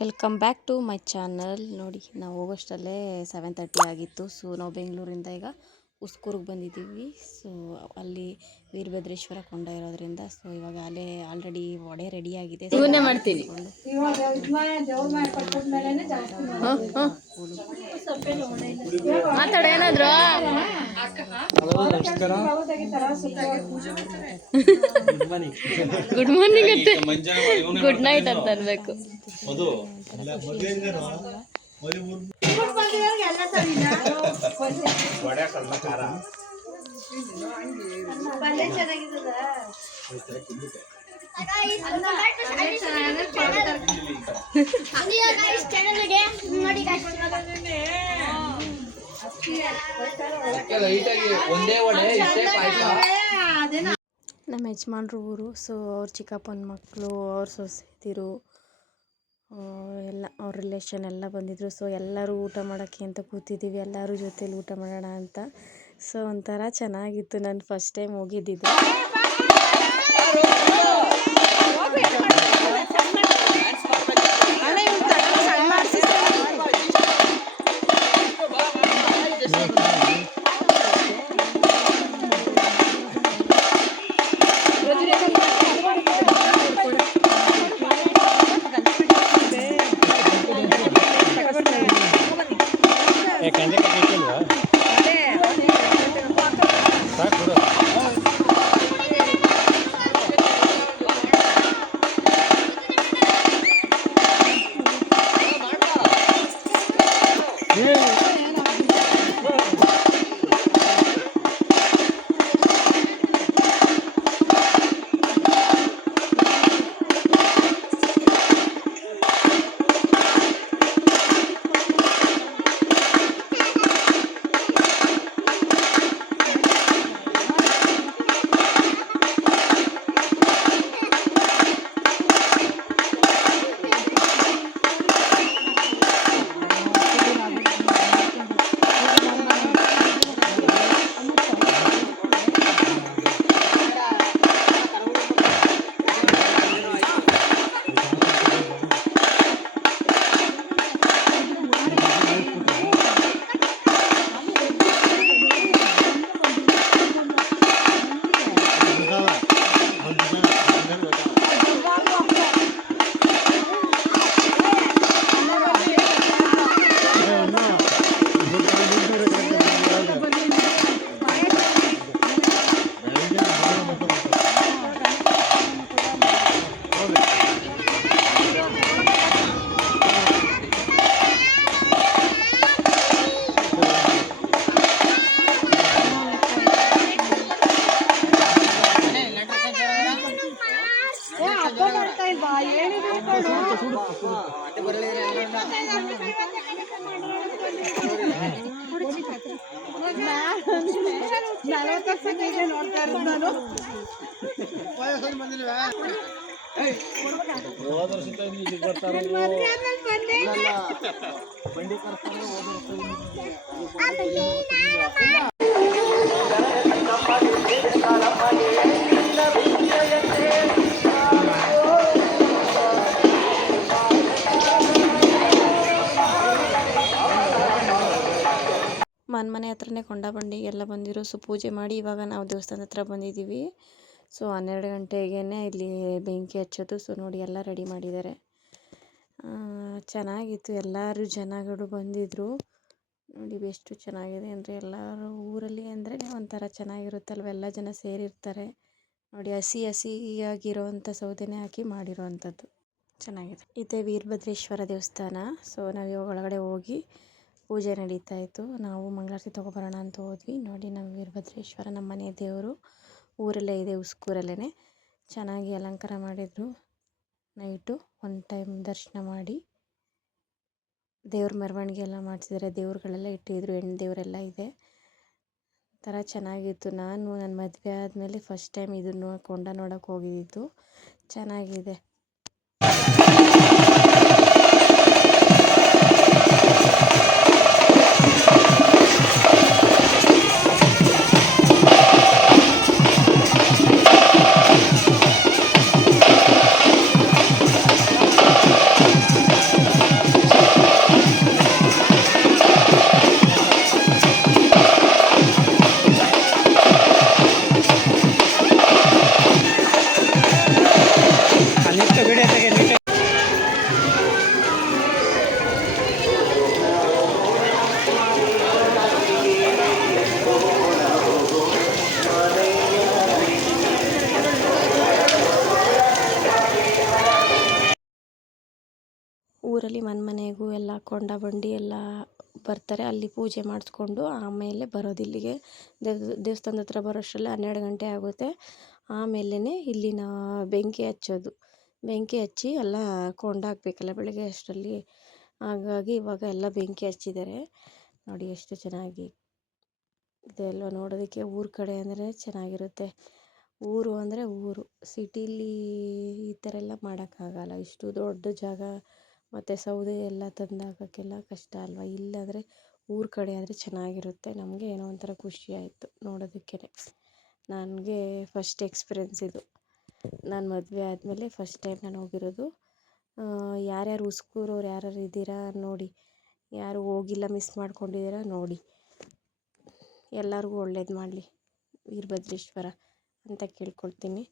Welcome back to my channel. ನೋಡಿ ನಾವು ಹೋಗೋಷ್ಟರಲ್ಲೇ 7:30 ಆಗಿತ್ತು. ಸೊ ನಾವು ಬೆಂಗಳೂರಿಂದ ಈಗ ಉಸ್ಕೂರಿಗೆ ಬಂದಿದ್ದೀವಿ. ಸೊ ಅಲ್ಲಿ ವೀರಭದ್ರೇಶ್ವರ ಕೊಂಡ ಇರೋದ್ರಿಂದ ಸೊ ಇವಾಗ ಅಲ್ಲೇ ಆಲ್ರೆಡಿ ವಡೆ ರೆಡಿ ಆಗಿದೆ. ಮಾಡ್ತೀನಿ ಮಾತಾಡ ಏನಾದ್ರು. ಗುಡ್ ಮಾರ್ನಿಂಗ್ ಅಂತೆ, ಗುಡ್ ನೈಟ್ ಅಂತ ಅನ್ಬೇಕು. ನಮ್ಮ ಯಜಮಾನ್ರು ಊರು. ಸೊ ಅವ್ರ ಚಿಕ್ಕಪ್ಪನ ಮಕ್ಕಳು, ಅವ್ರ ಸೊಸೆತಿರು ಎಲ್ಲ ಅವ್ರ ರಿಲೇಷನ್ ಎಲ್ಲ ಬಂದಿದ್ದರು. ಸೊ ಎಲ್ಲರೂ ಊಟ ಮಾಡೋಕ್ಕೆ ಅಂತ ಕೂತಿದ್ದೀವಿ, ಎಲ್ಲರೂ ಜೊತೇಲಿ ಊಟ ಮಾಡೋಣ ಅಂತ. ಸೊ ಒಂಥರ ಚೆನ್ನಾಗಿತ್ತು. ನಾನು ಫಸ್ಟ್ ಟೈಮ್ ಹೋಗಿದ್ದಿದ್ದು. ಮನೆ ಹತ್ರನೇ ಕೊಂಡಾಬಂಡಿ ಎಲ್ಲ ಬಂದಿರೋ. ಸೊ ಪೂಜೆ ಮಾಡಿ ಇವಾಗ ನಾವು ದೇವಸ್ಥಾನದ ಹತ್ರ ಬಂದಿದ್ದೀವಿ. ಸೊ 12 ಗಂಟೆಗೇ ಇಲ್ಲಿ ಬೆಂಕಿ ಹಚ್ಚೋದು. ಸೊ ನೋಡಿ ಎಲ್ಲ ರೆಡಿ ಮಾಡಿದ್ದಾರೆ. ಚೆನ್ನಾಗಿತ್ತು. ಎಲ್ಲರೂ ಜನಗಳು ಬಂದಿದ್ದರು. ನೋಡಿ ಎಷ್ಟು ಚೆನ್ನಾಗಿದೆ ಅಂದರೆ ಎಲ್ಲರೂ ಊರಲ್ಲಿ ಅಂದರೆ ಒಂಥರ ಚೆನ್ನಾಗಿರುತ್ತಲ್ವ, ಎಲ್ಲ ಜನ ಸೇರಿರ್ತಾರೆ. ನೋಡಿ ಹಸಿಯಾಗಿರೋವಂಥ ಸೌದೆನೇ ಹಾಕಿ ಮಾಡಿರೋವಂಥದ್ದು ಚೆನ್ನಾಗಿದೆ. ಇದೇ ವೀರಭದ್ರೇಶ್ವರ ದೇವಸ್ಥಾನ. ಸೊ ನಾವು ಇವಾಗ ಒಳಗಡೆ ಹೋಗಿ ಪೂಜೆ ನಡೀತಾ ಇತ್ತು. ನಾವು ಮಂಗಳಾರತಿ ತೊಗೊಬರೋಣ ಅಂತ ಹೋದ್ವಿ. ನೋಡಿ ನಮ್ಮ ವೀರಭದ್ರೇಶ್ವರ ನಮ್ಮ ಮನೆ ದೇವರು ಊರಲ್ಲೇ ಇದೆ, ಉಸ್ಕೂರಲ್ಲೇ. ಚೆನ್ನಾಗಿ ಅಲಂಕಾರ ಮಾಡಿದರು. ನೈಟು ಒಂದು ಟೈಮ್ ದರ್ಶನ ಮಾಡಿ ದೇವ್ರ ಮೆರವಣಿಗೆ ಎಲ್ಲ ಮಾಡಿಸಿದ್ದಾರೆ. ದೇವ್ರುಗಳೆಲ್ಲ ಇಟ್ಟಿದ್ರು, ಹೆಣ್ಣು ದೇವರೆಲ್ಲ ಇದೆ. ಥರ ಚೆನ್ನಾಗಿತ್ತು. ನನ್ನ ಮದುವೆ ಆದಮೇಲೆ ಫಸ್ಟ್ ಟೈಮ್ ಇದನ್ನು ಕೊಂಡ ನೋಡೋಕೆ ಹೋಗಿದ್ದು. ಚೆನ್ನಾಗಿದೆ. ಊರಲ್ಲಿ ಮನೆಗೂ ಎಲ್ಲ ಕೊಂಡ ಬಂಡಿ ಎಲ್ಲ ಬರ್ತಾರೆ, ಅಲ್ಲಿ ಪೂಜೆ ಮಾಡಿಸ್ಕೊಂಡು ಆಮೇಲೆ ಬರೋದು ಇಲ್ಲಿಗೆ. ದೇವಸ್ಥಾನದ ಹತ್ರ ಬರೋಷ್ಟರಲ್ಲಿ 12 ಗಂಟೆ ಆಗುತ್ತೆ. ಆಮೇಲೆ ಇಲ್ಲಿನ ಬೆಂಕಿ ಹಚ್ಚೋದು, ಬೆಂಕಿ ಹಚ್ಚಿ ಎಲ್ಲ ಕೊಂಡಾಕಬೇಕಲ್ಲ ಬೆಳಗ್ಗೆ ಅಷ್ಟರಲ್ಲಿ. ಹಾಗಾಗಿ ಇವಾಗ ಎಲ್ಲ ಬೆಂಕಿ ಹಚ್ಚಿದ್ದಾರೆ ನೋಡಿ, ಎಷ್ಟು ಚೆನ್ನಾಗಿ ಇದೆಲ್ಲ ನೋಡೋದಕ್ಕೆ. ಊರ ಕಡೆ ಅಂದರೆ ಚೆನ್ನಾಗಿರುತ್ತೆ. ಊರು ಅಂದರೆ ಊರು, ಸಿಟೀಲಿ ಈ ಥರ ಎಲ್ಲ ಮಾಡೋಕ್ಕಾಗಲ್ಲ. ಇಷ್ಟು ದೊಡ್ಡ ಜಾಗ ಮತ್ತು ಸೌದೆ ಎಲ್ಲ ತಂದಾಕೋಕ್ಕೆಲ್ಲ ಕಷ್ಟ ಅಲ್ವ. ಇಲ್ಲಾದರೆ ಊರ ಕಡೆ ಆದರೆ ಚೆನ್ನಾಗಿರುತ್ತೆ. ನಮಗೆ ಏನೋ ಒಂಥರ ಖುಷಿ ಆಯಿತು ನೋಡೋದಕ್ಕೆ. ನನಗೆ ಫಸ್ಟ್ ಎಕ್ಸ್ಪೀರಿಯೆನ್ಸ್ ಇದು. ನಾನು ಮದುವೆ ಆದಮೇಲೆ ಫಸ್ಟ್ ಟೈಮ್ ನಾನು ಹೋಗಿರೋದು. ಯಾರ್ಯಾರು ಉಸ್ಕೂರವ್ರು ಯಾರ್ಯಾರು ಇದ್ದೀರಾ ನೋಡಿ, ಯಾರು ಹೋಗಿಲ್ಲ ಮಿಸ್ ಮಾಡ್ಕೊಂಡಿದ್ದೀರಾ ನೋಡಿ. ಎಲ್ಲರಿಗೂ ಒಳ್ಳೇದು ಮಾಡಲಿ ವೀರಭದ್ರೇಶ್ವರ ಅಂತ ಕೇಳ್ಕೊಳ್ತೀನಿ.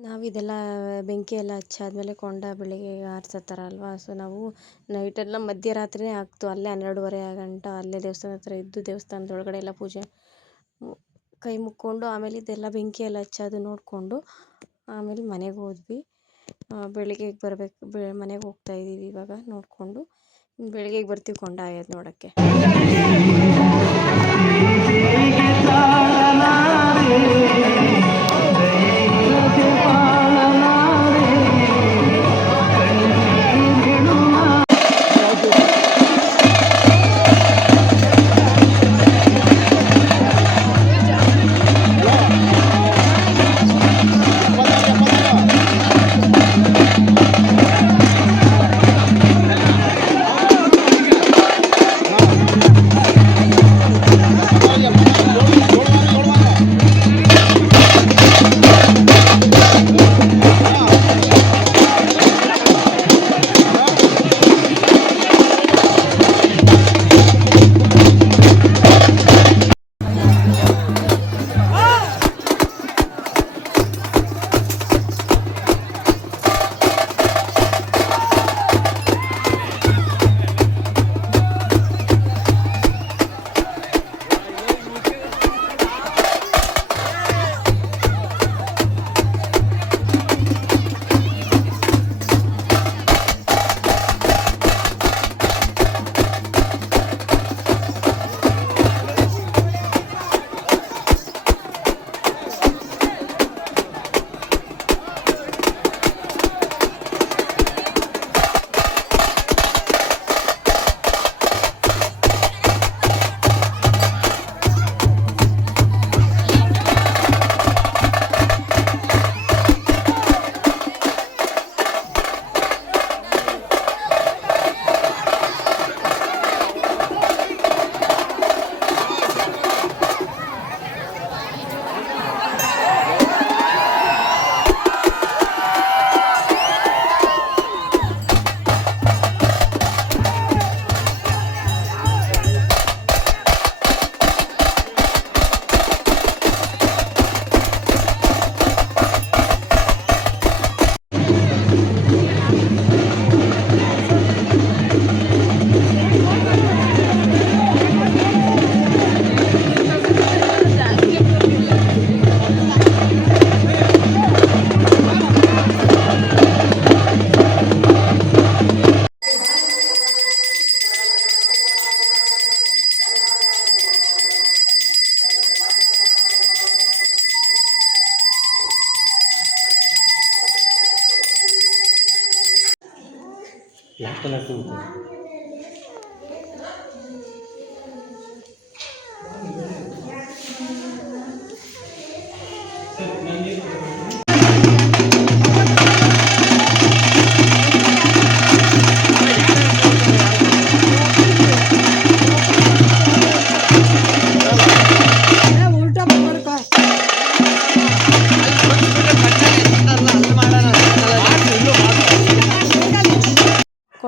ನಾವು ಇದೆಲ್ಲ ಬೆಂಕಿ ಎಲ್ಲ ಹಚ್ಚಾದ್ಮೇಲೆ ಕೊಂಡ ಬೆಳಿಗ್ಗೆ ಆರಿಸೋ ಥರ ಅಲ್ವಾ. ಸೊ ನಾವು ನೈಟೆಲ್ಲ ಮಧ್ಯರಾತ್ರಿನೇ ಆಗ್ತು, ಅಲ್ಲೇ 12:30 ಗಂಟೆ ಅಲ್ಲೇ ದೇವಸ್ಥಾನ ಹತ್ರ ಇದ್ದು ದೇವಸ್ಥಾನದೊಳಗಡೆ ಎಲ್ಲ ಪೂಜೆ ಕೈ ಮುಕ್ಕೊಂಡು ಆಮೇಲೆ ಇದೆಲ್ಲ ಬೆಂಕಿ ಎಲ್ಲ ಹಚ್ಚೋದು ನೋಡಿಕೊಂಡು ಆಮೇಲೆ ಮನೆಗೆ ಹೋದ್ವಿ. ಬೆಳಿಗ್ಗೆ ಬರಬೇಕು, ಮನೆಗೆ ಹೋಗ್ತಾಯಿದ್ದೀವಿ ಇವಾಗ ನೋಡಿಕೊಂಡು. ಬೆಳಿಗ್ಗೆ ಬರ್ತೀವಿ ಕೊಂಡ ಆಯೋದು ನೋಡೋಕ್ಕೆ.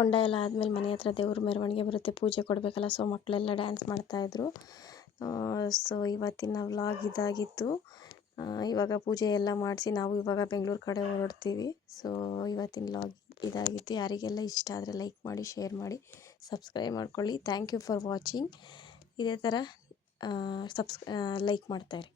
ಹೊಂಡ ಎಲ್ಲ ಆದಮೇಲೆ ಮನೆ ಹತ್ರ ದೇವ್ರ ಮೆರವಣಿಗೆ ಬರುತ್ತೆ, ಪೂಜೆ ಕೊಡಬೇಕಲ್ಲ. ಸೊ ಮಕ್ಕಳೆಲ್ಲ ಡ್ಯಾನ್ಸ್ ಮಾಡ್ತಾಯಿದ್ರು. ಸೊ ಇವತ್ತಿನ ವ್ಲಾಗ್ ಇದಾಗಿತ್ತು. ಇವಾಗ ಪೂಜೆ ಎಲ್ಲ ಮಾಡಿಸಿ ನಾವು ಇವಾಗ ಬೆಂಗಳೂರು ಕಡೆ ಹೊರಡ್ತೀವಿ. ಸೊ ಇವತ್ತಿನ ವ್ಲಾಗ್ ಇದಾಗಿತ್ತು. ಯಾರಿಗೆಲ್ಲ ಇಷ್ಟ ಆದರೆ ಲೈಕ್ ಮಾಡಿ, ಶೇರ್ ಮಾಡಿ, ಸಬ್ಸ್ಕ್ರೈಬ್ ಮಾಡ್ಕೊಳ್ಳಿ. Thank you for watching. ಇದೇ ಥರ ಲೈಕ್ ಮಾಡ್ತಾಯಿರಿ.